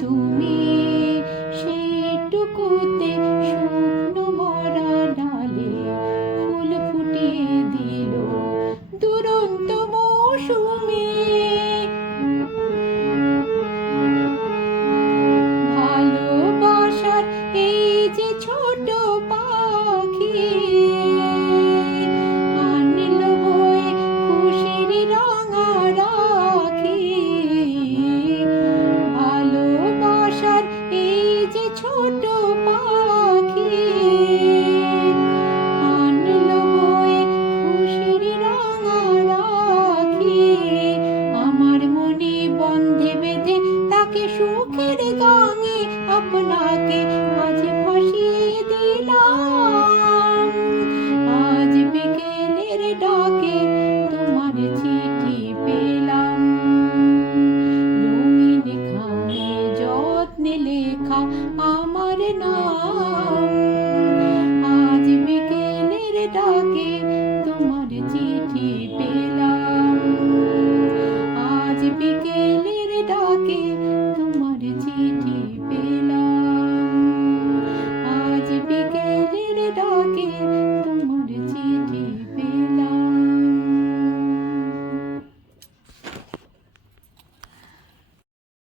তুমি, সেটুকুতে শুকনো মরা ডালে ফুল ফুটিয়ে দিল দুরন্ত মৌসুমী। ভালোবাসার এই যে ছোট পাখি আনলো বয়ে খুশির রাঙা রাখি। ভালোবাসার এই যে ছোট পাখি আনলো বয়ে খুশির রাঙা রাখি। আমার মনে বন্ধে বেঁধে তাকে সুখের গাঙে আপনাকে আজ ভাসিয়ে দিলাম। আজ বিকেলের ডাকে তোমার চিঠি পেলাম, রঙিন খামে যত্নে লেখা আমার নাম। আজ বিকেলের ডাকে তোমার চিঠি পেলাম, আজ বিকেলের ডাকে তোমার চিঠি পেলাম, আজ বিকেলের ডাকে